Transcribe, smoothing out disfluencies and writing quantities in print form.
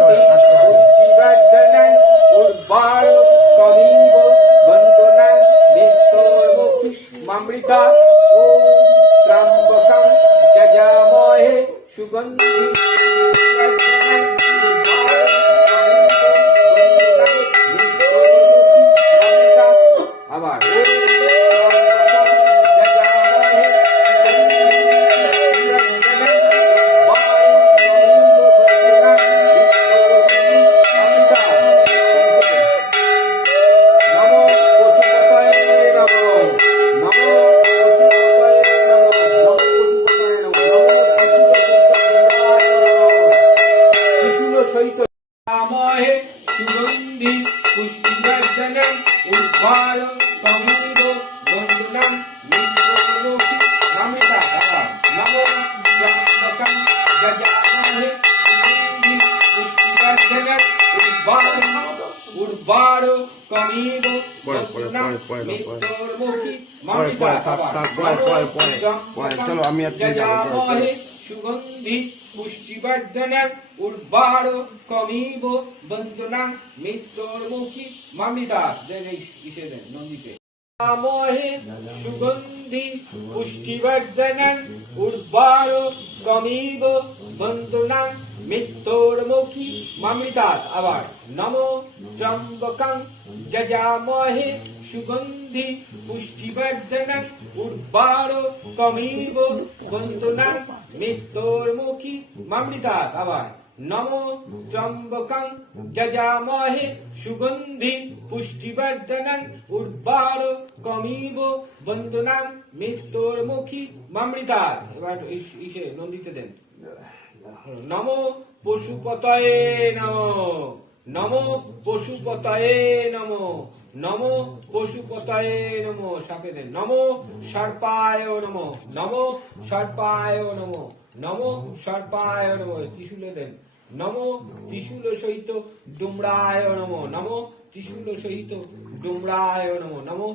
পুষ্টিবর্ধনং উর্বর কমিব বন্দনাং মৃত্যুর্মুখী মামৃতা ওম ত্র্যম্বকং যজামহে সুগন্ধি আবার মহে সুগন্ধি পুষ্টিবর্ধনং উর্বর কমিব বন্দনাং মৃত্যুর্মুখী মামৃতা নমো ত্র্যম্বকং যজামহে সুগন্ধি পুষ্টিবর্ধনং উর্বর কমিব বন্দনাং মৃত্যুর্মুখী মামৃতা চলো আমি যজামহে সুগন্ধি পুষ্টিবর্ধনং উর্বর কমিব বন্দনাং মৃত্যুর্মুখী মামৃতা নন্দিতে মহে সুগন্ধি পুষ্টিবর্ধনং উর্বর কমিব বন্দনাং মৃত্যুর্মুখী মামৃতা আবার নমো ত্র্যম্বকং যজামহে সুগন্ধি পুষ্টিবর্ধনং উর্বর কমিব বন্দনাং মৃত্যুর্মুখী মামৃতা আবার নমো ত্র্যম্বকং যজামহে সুগন্ধি পুষ্টিবর্ধনং উর্বর কমিব বন্দনাং মৃত্যুর্মুখী মামৃতা এবার ইসে নন্দিতে দেন নমো পশুপতয়ে নমো নমো পশুপতয়ে নমো নমো পশুপতয়ে নমো সাপে দেন নমো সর্পায় নমো নমো সর্পায় নমো নমো সর্পায় নমো ত্রিশূলে দেন নমো ত্রিশূল সহিত ডুমরায় নমো নমো ত্রিশূল সহিত ডুমরায় নমো নমো